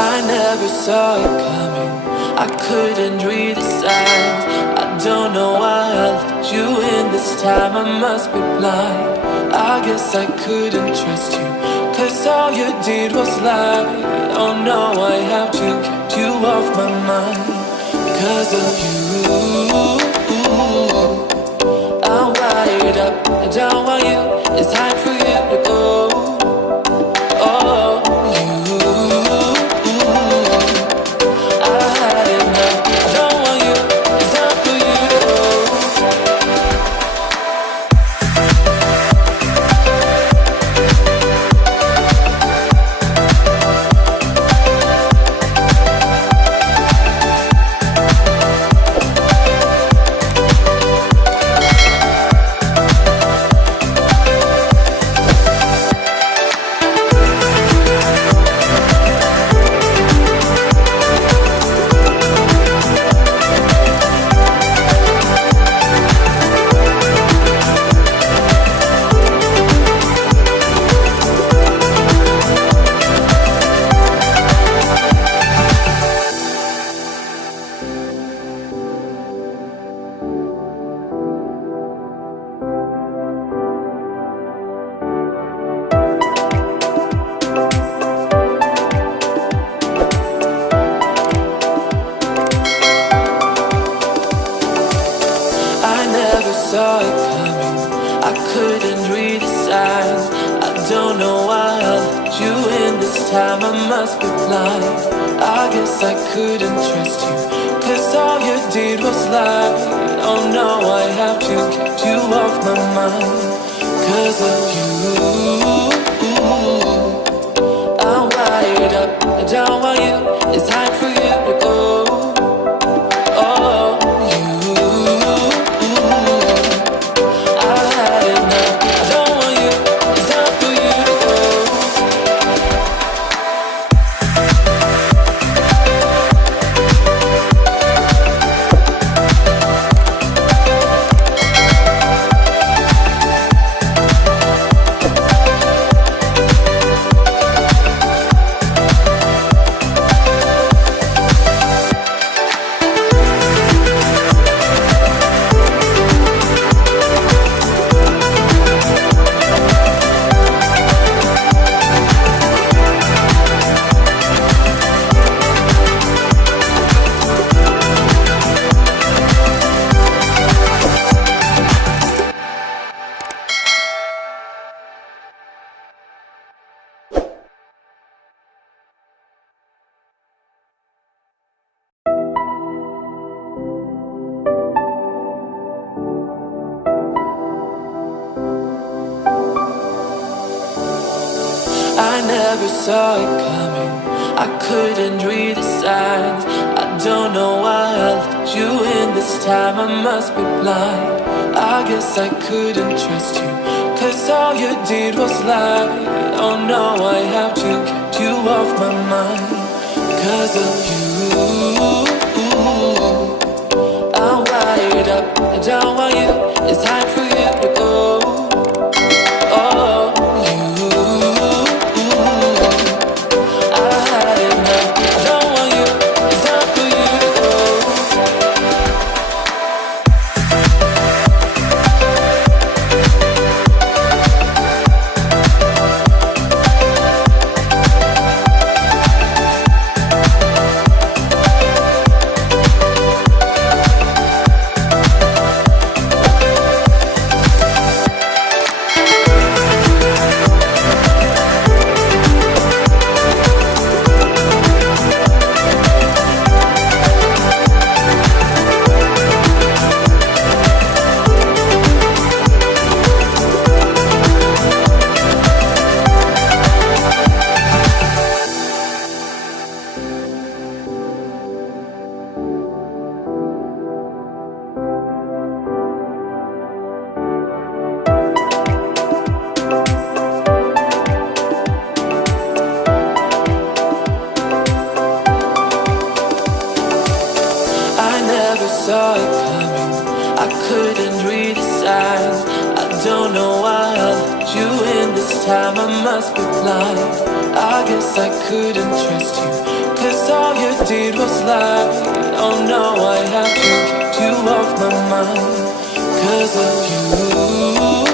I never saw it coming. I couldn't read the signs. I don't know why I let you in this time. I must be blind. I guess I couldn't trust you, 'cause all you did was lie. Oh no, I have to keep you off my mind. 'Cause of you, I'm wired up. I don't want you. It's time for you to go. Oh, you, I had enough. I don't want you. It's time for you to go. Saw it coming. I couldn't read the signs. I don't know why I let you in this time. I must be blind. I guess I couldn't trust you, 'cause all you did was lie. Oh no, I have to keep you off my mind. 'Cause of you, I'm wired up. I don't want you. It's time for you to go. Oh, I never saw it coming. I couldn't read the signs. I don't know why I let you in this time. I must be blind. I guess I couldn't trust you, 'cause all you did was lie. Oh no, I have to keep you off my mind. 'Cause of you, I'm wired up. I don't want you. It's time for you to go. Oh, saw it coming. I couldn't read the signs. I don't know why I let you in this time. time I must be blind. I guess I couldn't trust you, 'cause all you did was lie. Oh no, I have to get you off my mind 'cause of you.